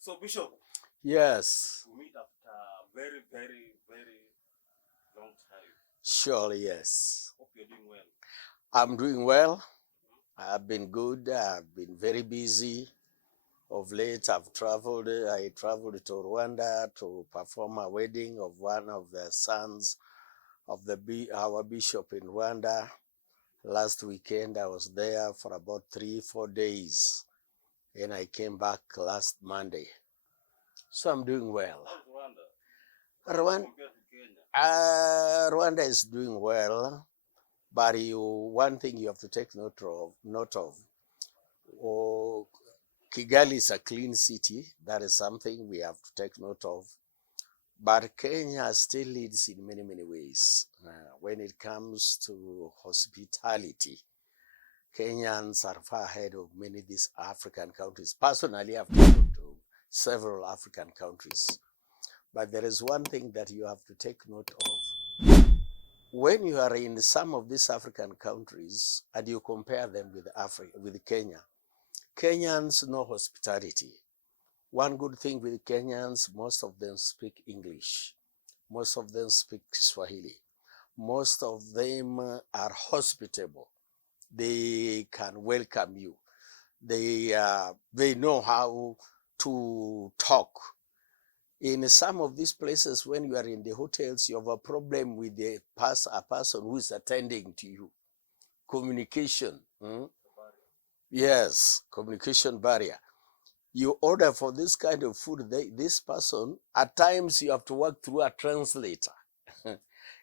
So, Bishop, Yes, we meet after a very, very, very long time. surely yes. Hope you're doing well. I'm doing well. I've been good. I've been very busy. Of late, I've traveled. I traveled to Rwanda to perform a wedding of one of the sons of our bishop in Rwanda. Last weekend, I was there for about 3-4 days, and I came back last Monday. So I'm doing well. How's Rwanda? Rwanda, Compared to Kenya? Rwanda is doing well. But one thing you have to take note of, oh, Kigali is a clean city. That is something we have to take note of. But Kenya still leads in many, many ways. When it comes to hospitality, Kenyans are far ahead of many of these African countries. Personally, I've traveled to several African countries. But there is one thing that you have to take note of. When you are in some of these African countries and you compare them with Kenya, Kenyans know hospitality. One good thing with Kenyans, most of them speak English. Most of them speak Swahili. Most of them are hospitable. They can welcome you. They know how to talk. In some of these places, when you are in the hotels, you have a problem with a person who is attending to you. Communication. Yes, communication barrier. You order for this kind of food, this person, at times you have to work through a translator.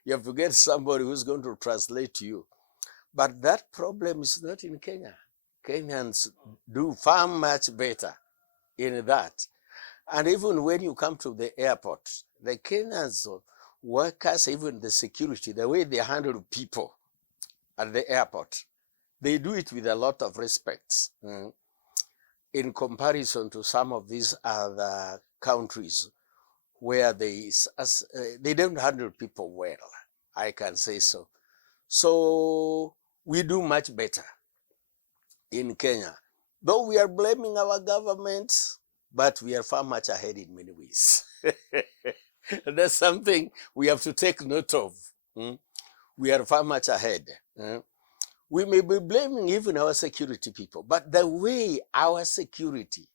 You have to get somebody who's going to translate to you. But that problem is not in Kenya. Kenyans do far much better in that. And even when you come to the airport, the Kenyans workers, even the security, the way they handle people at the airport, they do it with a lot of respect in comparison to some of these other countries where they don't handle people well, I can say so. So we do much better in Kenya. Though we are blaming our government, but we are far much ahead in many ways. That's something we have to take note of. We are far much ahead. We may be blaming even our security people, but the way our security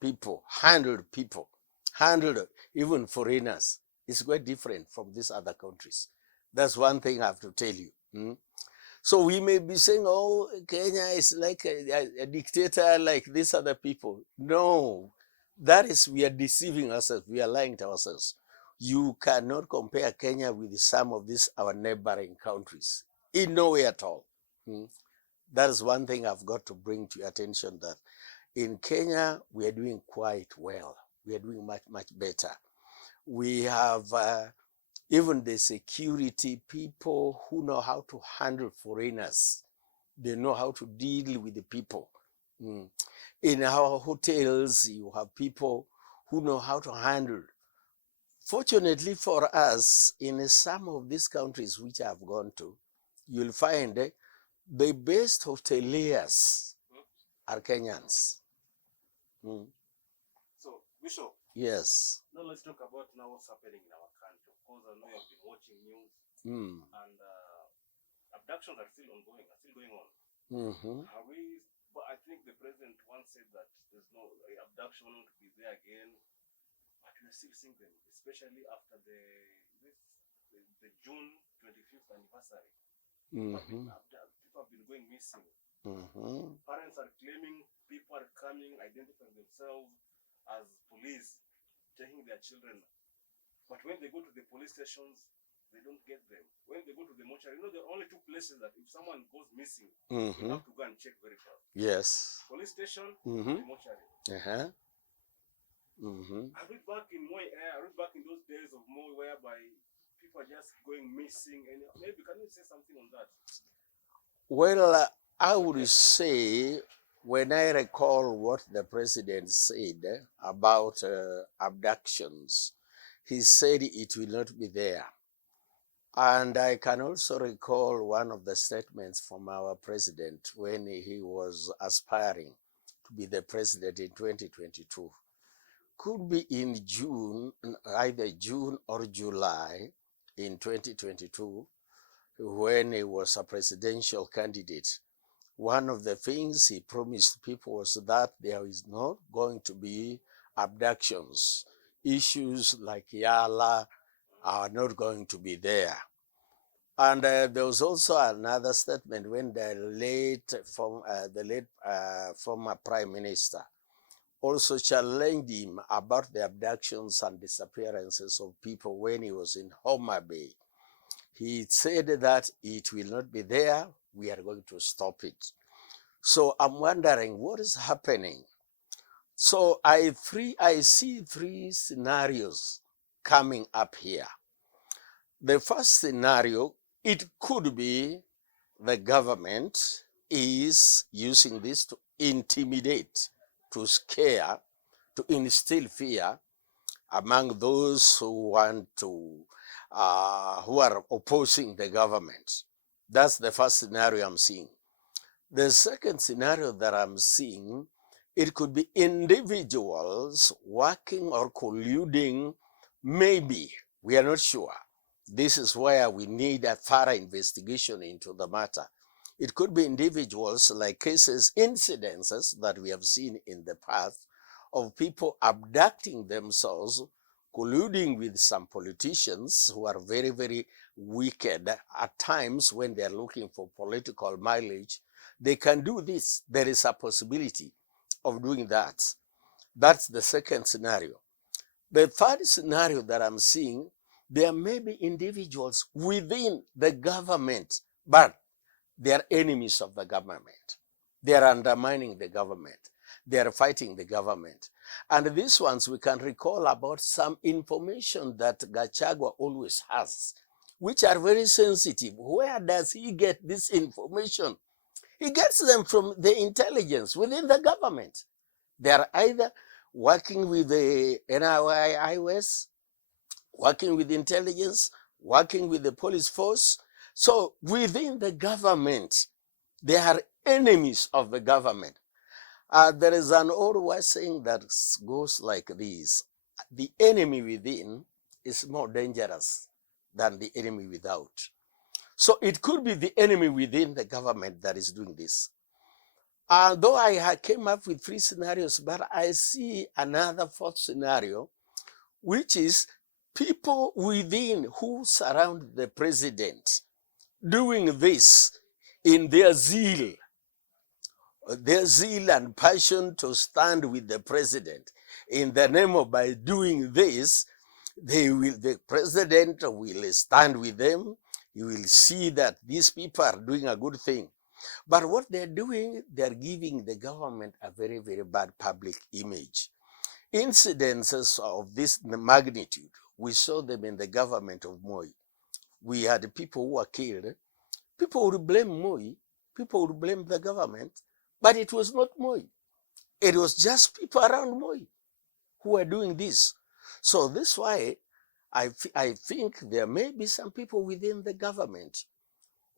people handled even foreigners, is quite different from these other countries. That's one thing I have to tell you. So we may be saying, oh, Kenya is like a dictator like these other people. No, we are deceiving ourselves. We are lying to ourselves. You cannot compare Kenya with some of these our neighboring countries in no way at all. That is one thing I've got to bring to your attention, that in Kenya, we are doing quite well. We are doing much, much better. We have even the security people who know how to handle foreigners. They know how to deal with the people. In our hotels, you have people who know how to handle. Fortunately for us, in some of these countries which I've gone to, you'll find the best hoteliers are Kenyans. So, Bishop. Yes. Now let's talk about now what's happening in our country. Of course, I know you have been watching news, and abductions are still ongoing, are still going on. But I think the president once said that there's no abduction to be there again, but we're still seeing them, especially after the June 25th anniversary. People have been going missing. Parents are claiming people are coming, identifying themselves as police, taking their children. But when they go to the police stations, they don't get them. When they go to the mortuary, there are only two places that if someone goes missing, you have to go and check very fast. Yes. Police station, the mortuary. I read back in those days of Moi, whereby people are just going missing. And maybe can you say something on that? Well, I would say, when I recall what the president said about abductions, he said it will not be there. And I can also recall one of the statements from our president when he was aspiring to be the president in 2022, could be in June, either June or July in 2022, when he was a presidential candidate. One of the things he promised people was that there is not going to be abductions. Issues like Yala are not going to be there. And there was also another statement when the late former prime minister also challenged him about the abductions and disappearances of people when he was in Homa Bay. He said that it will not be there. We are going to stop it. So I'm wondering what is happening. So I see three scenarios coming up here. The first scenario, it could be the government is using this to intimidate, to scare, to instill fear among those who want to, who are opposing the government. That's the first scenario I'm seeing. The second scenario that I'm seeing, it could be individuals working or colluding, maybe, we are not sure. This is where we need a thorough investigation into the matter. It could be individuals, like cases, incidences that we have seen in the past of people abducting themselves, colluding with some politicians who are very, very wicked. At times when they are looking for political mileage, they can do this. There is a possibility of doing that. That's the second scenario. The third scenario that I'm seeing, there may be individuals within the government, but they are enemies of the government. They are undermining the government. They are fighting the government. And these ones, we can recall about some information that Gachagua always has, which are very sensitive. Where does he get this information? He gets them from the intelligence within the government. They are either working with the NIOS, working with intelligence, working with the police force. So within the government, they are enemies of the government. There is an old word saying that goes like this: the enemy within is more dangerous than the enemy without. So it could be the enemy within the government that is doing this. Though I came up with three scenarios, but I see another fourth scenario, which is people within who surround the president doing this in their zeal and passion to stand with the president. In the name of, by doing this, the president will stand with them. You will see that these people are doing a good thing. But what they're doing, they're giving the government a very, very bad public image. Incidences of this magnitude, we saw them in the government of Moi. We had people who were killed. People would blame Moi. People would blame the government. But it was not Moi. It was just people around Moi who were doing this. So this is why I think there may be some people within the government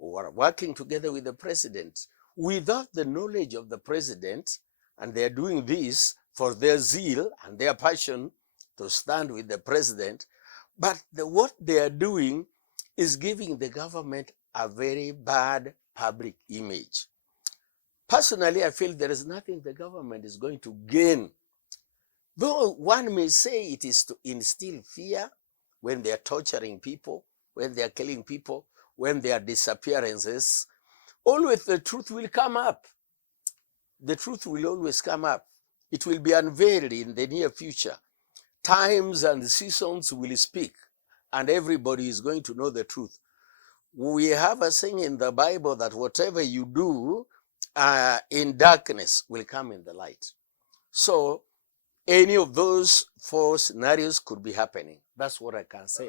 who are working together with the president without the knowledge of the president, and they're doing this for their zeal and their passion to stand with the president. But what they are doing is giving the government a very bad public image. Personally, I feel there is nothing the government is going to gain. Though one may say it is to instill fear when they are torturing people, when they are killing people, when there are disappearances, always the truth will come up. The truth will always come up. It will be unveiled in the near future. Times and seasons will speak, and everybody is going to know the truth. We have a saying in the Bible that whatever you do in darkness will come in the light. So any of those four scenarios could be happening. That's what I can say.